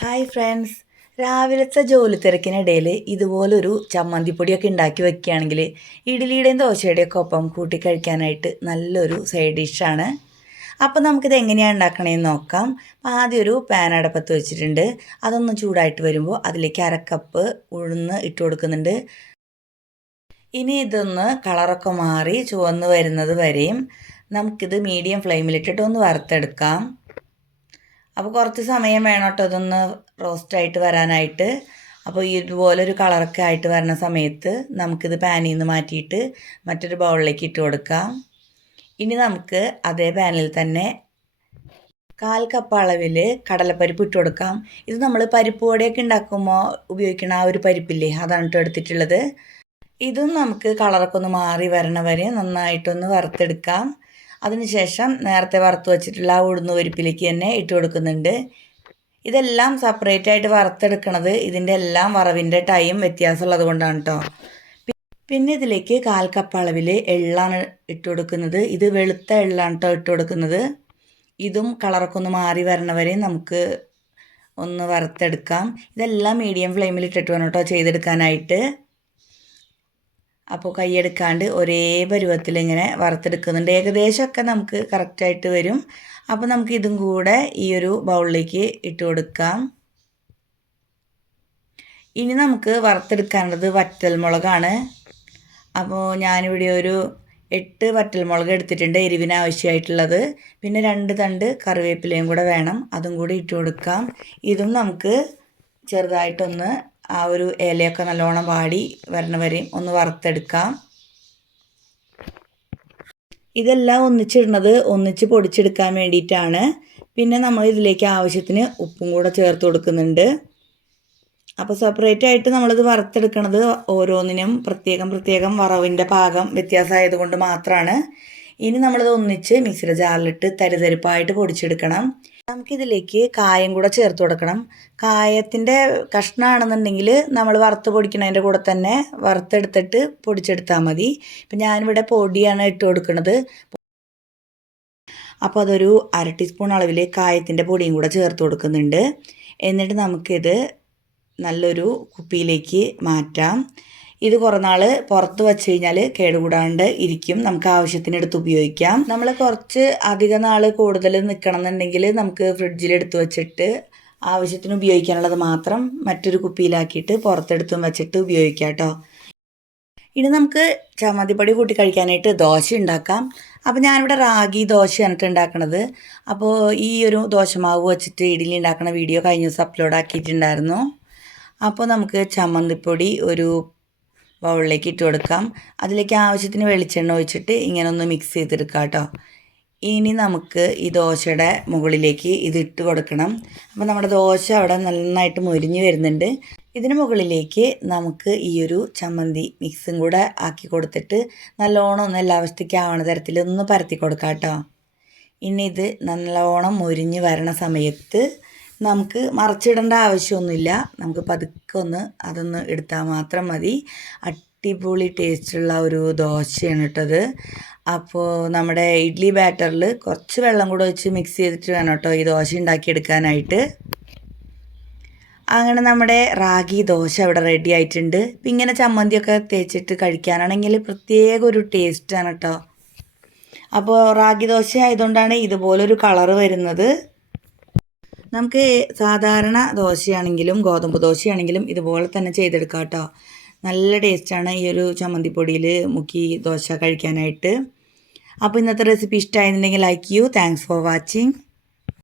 Hi friends രാവിലത്തെ ജോലി തിരക്കിനിടയിൽ ഇതുപോലൊരു ചമ്മന്തിപ്പൊടിയൊക്കെ ഉണ്ടാക്കി വെക്കുകയാണെങ്കിൽ ഇഡ്ഡലിയുടെയും ദോശയുടെയും ഒക്കെ ഒപ്പം കൂട്ടി കഴിക്കാനായിട്ട് നല്ലൊരു സൈഡ് ഡിഷാണ് അപ്പോൾ നമുക്കിത് എങ്ങനെയാണ് ഉണ്ടാക്കണേന്ന് നോക്കാം. ആദ്യം ഒരു പാൻ അടപ്പത്ത് വെച്ചിട്ടുണ്ട്. അതൊന്ന് ചൂടായിട്ട് വരുമ്പോൾ അതിലേക്ക് അരക്കപ്പ് ഉഴുന്ന് ഇട്ട് കൊടുക്കുന്നുണ്ട്. ഇനി ഇതൊന്ന് കളറൊക്കെ മാറി ചുവന്ന് വരുന്നത് വരെയും നമുക്കിത് മീഡിയം ഫ്ലെയിമിലിട്ടിട്ട് ഒന്ന് വറുത്തെടുക്കാം. അപ്പോൾ കുറച്ച് സമയം വേണം കേട്ടോ ഇതൊന്ന് റോസ്റ്റായിട്ട് വരാനായിട്ട്. അപ്പോൾ ഇതുപോലൊരു കളറൊക്കെ ആയിട്ട് വരുന്ന സമയത്ത് നമുക്കിത് പാനിൽ നിന്ന് മാറ്റിയിട്ട് മറ്റൊരു ബൗളിലേക്ക് ഇട്ട് കൊടുക്കാം. ഇനി നമുക്ക് അതേ പാനിൽ തന്നെ കാൽ കപ്പ് അളവിൽ കടലപ്പരിപ്പ് ഇട്ട് കൊടുക്കാം. ഇത് നമ്മൾ പരിപ്പ് വടയൊക്കെ ഉണ്ടാക്കുമ്പോൾ ഉപയോഗിക്കുന്ന ആ ഒരു പരിപ്പില്ലേ അതാണ് കേട്ടോ എടുത്തിട്ടുള്ളത്. ഇതും നമുക്ക് കളറൊക്കെ ഒന്ന് മാറി വരണ വരെ നന്നായിട്ടൊന്ന് വറുത്തെടുക്കാം. അതിനുശേഷം നേരത്തെ വറുത്ത് വെച്ചിട്ടുള്ള ആ ഉഴുന്ന് പരിപ്പിലേക്ക് തന്നെ ഇട്ട് കൊടുക്കുന്നുണ്ട്. ഇതെല്ലാം സെപ്പറേറ്റ് ആയിട്ട് വറുത്തെടുക്കണത് ഇതിന്റെ എല്ലാം വറവിന്റെ ടൈം വ്യത്യാസമുള്ളത് കൊണ്ടാണ് കേട്ടോ പിന്നെ ഇതിലേക്ക് കാൽ കപ്പ് അളവിൽ എള്ളാണ് ഇട്ട് കൊടുക്കുന്നത്. ഇത് വെളുത്ത എള്ളാണ് കേട്ടോ ഇട്ട് കൊടുക്കുന്നത്. ഇതും കളറൊക്കെ ഒന്ന് മാറി വരണവരെ നമുക്ക് ഒന്ന് വറുത്തെടുക്കാം. ഇതെല്ലാം മീഡിയം ഫ്ലെയിമിൽ ഇട്ടിട്ട് വേണം കേട്ടോ ചെയ്തെടുക്കാനായിട്ട്. അപ്പോൾ കൈയെടുക്കാണ്ട് ഒരേ പരുവത്തിൽ ഇങ്ങനെ വറുത്തെടുക്കുന്നുണ്ട്. ഏകദേശമൊക്കെ നമുക്ക് കറക്റ്റായിട്ട് വരും. അപ്പോൾ നമുക്ക് ഇതും കൂടെ ഈ ഒരു ബൗളിലേക്ക് ഇട്ട് കൊടുക്കാം. ഇനി നമുക്ക് വറുത്തെടുക്കാനുള്ളത് വറ്റൽമുളകാണ് അപ്പോൾ ഞാനിവിടെ ഒരു എട്ട് വറ്റൽ മുളക് എടുത്തിട്ടുണ്ട് എരിവിന് ആവശ്യമായിട്ടുള്ളത് പിന്നെ രണ്ട് തണ്ട് കറിവേപ്പിലയും കൂടെ വേണം. അതും കൂടി ഇട്ട് കൊടുക്കാം. ഇതും നമുക്ക് ചെറുതായിട്ടൊന്ന് ആ ഒരു ഇലയൊക്കെ നല്ലോണം വാടി വരണ വരെയും ഒന്ന് വറുത്തെടുക്കാം. ഇതെല്ലാം ഒന്നിച്ചിടുന്നത് ഒന്നിച്ച് പൊടിച്ചെടുക്കാൻ വേണ്ടിയിട്ടാണ്. പിന്നെ നമ്മൾ ഇതിലേക്ക് ആവശ്യത്തിന് ഉപ്പും കൂടെ ചേർത്ത് കൊടുക്കുന്നുണ്ട്. അപ്പോൾ സെപ്പറേറ്റ് ആയിട്ട് നമ്മളിത് വറുത്തെടുക്കണത് ഓരോന്നിനും പ്രത്യേകം പ്രത്യേകം വറവിന്റെ പാകം വ്യത്യാസമായത് കൊണ്ട് മാത്രമാണ് ഇനി നമ്മളിത് ഒന്നിച്ച് മിക്സിയുടെ ജാറിലിട്ട് തരിതരിപ്പായിട്ട് പൊടിച്ചെടുക്കണം. നമുക്കിതിലേക്ക് കായം കൂടെ ചേർത്ത് കൊടുക്കണം. കായത്തിന്റെ കഷ്ണമാണെന്നുണ്ടെങ്കിൽ നമ്മൾ വറുത്ത് പൊടിക്കണതിന്റെ കൂടെ തന്നെ വറുത്തെടുത്തിട്ട് പൊടിച്ചെടുത്താൽ മതി. ഇപ്പം ഞാനിവിടെ പൊടിയാണ് ഇട്ട് കൊടുക്കുന്നത്. അപ്പോൾ അതൊരു അര ടീസ്പൂൺ അളവിൽ കായത്തിന്റെ പൊടിയും കൂടെ ചേർത്ത് കൊടുക്കുന്നുണ്ട്. എന്നിട്ട് നമുക്കിത് നല്ലൊരു കുപ്പിയിലേക്ക് മാറ്റാം. ഇത് കുറേ നാൾ പുറത്ത് വെച്ച് കഴിഞ്ഞാൽ കേടുകൂടാണ്ട് ഇരിക്കും. നമുക്ക് ആവശ്യത്തിന് എടുത്ത് ഉപയോഗിക്കാം. നമ്മൾ കുറച്ച് അധിക നാൾ കൂടുതൽ നിൽക്കണം എന്നുണ്ടെങ്കിൽ നമുക്ക് ഫ്രിഡ്ജിൽ എടുത്ത് വെച്ചിട്ട് ആവശ്യത്തിന് ഉപയോഗിക്കാനുള്ളത് മാത്രം മറ്റൊരു കുപ്പിയിലാക്കിയിട്ട് പുറത്തെടുത്തും വെച്ചിട്ട് ഉപയോഗിക്കാം കേട്ടോ ഇനി നമുക്ക് ചമ്മന്തിപ്പൊടി കൂട്ടി കഴിക്കാനായിട്ട് ദോശ ഉണ്ടാക്കാം. അപ്പോൾ ഞാനിവിടെ റാഗി ദോശയാണ് ഉണ്ടാക്കണത്. അപ്പോൾ ഈ ഒരു ദോശമാവ് വെച്ചിട്ട് ഇഡ്ഡലി ഉണ്ടാക്കുന്ന വീഡിയോ കഴിഞ്ഞ ദിവസം അപ്ലോഡ് ആക്കിയിട്ടുണ്ടായിരുന്നു. അപ്പോൾ നമുക്ക് ചമ്മന്തിപ്പൊടി ഒരു ബൗളിലേക്ക് ഇട്ട് കൊടുക്കാം. അതിലേക്ക് ആവശ്യത്തിന് വെളിച്ചെണ്ണ ഒഴിച്ചിട്ട് ഇങ്ങനെ ഒന്ന് മിക്സ് ചെയ്തെടുക്കാം കേട്ടോ. ഇനി നമുക്ക് ഈ ദോശയുടെ മുകളിലേക്ക് ഇത് ഇട്ട് കൊടുക്കണം. അപ്പോൾ നമ്മുടെ ദോശ അവിടെ നന്നായിട്ട് മുരിഞ്ഞ് വരുന്നുണ്ട്. ഇതിന് മുകളിലേക്ക് നമുക്ക് ഈ ഒരു ചമ്മന്തി മിക്സും കൂടെ ആക്കി കൊടുത്തിട്ട് നല്ലോണം ഒന്ന് എല്ലാ അവസ്ഥയ്ക്കാവണ തരത്തിൽ ഒന്ന് പരത്തി കൊടുക്കാം കേട്ടോ. ഇനി ഇത് നല്ലോണം മുരിഞ്ഞ് വരണ സമയത്ത് നമുക്ക് മറച്ചിടേണ്ട ആവശ്യമൊന്നുമില്ല. നമുക്ക് പതുക്കെ ഒന്ന് അതൊന്ന് എടുത്താൽ മാത്രം മതി. അടിപൊളി ടേസ്റ്റുള്ള ഒരു ദോശയാണ് കേട്ടത് അപ്പോൾ നമ്മുടെ ഇഡ്ഡലി ബാറ്ററിൽ കുറച്ച് വെള്ളം കൂടെ വെച്ച് മിക്സ് ചെയ്തിട്ട് വേണം കേട്ടോ ഈ ദോശ ഉണ്ടാക്കിയെടുക്കാനായിട്ട്. അങ്ങനെ നമ്മുടെ റാഗി ദോശ ഇവിടെ റെഡി ആയിട്ടുണ്ട്. ഇപ്പം ഇങ്ങനെ ചമ്മന്തിയൊക്കെ തേച്ചിട്ട് കഴിക്കാനാണെങ്കിൽ പ്രത്യേക ഒരു ടേസ്റ്റാണ് കേട്ടോ. അപ്പോൾ റാഗി ദോശ ആയതുകൊണ്ടാണ് ഇതുപോലൊരു കളറ് വരുന്നത്. നമുക്ക് സാധാരണ ദോശയാണെങ്കിലും ഗോതമ്പ് ദോശയാണെങ്കിലും ഇതുപോലെ തന്നെ ചെയ്തെടുക്കാം കേട്ടോ നല്ല ടേസ്റ്റാണ് ഈ ഒരു ചമ്മന്തിപ്പൊടിയിൽ മുക്കി ദോശ കഴിക്കാനായിട്ട്. അപ്പോൾ ഇന്നത്തെ recipe ഇഷ്ടമായിരുന്നുണ്ടെങ്കിൽ like you thanks for watching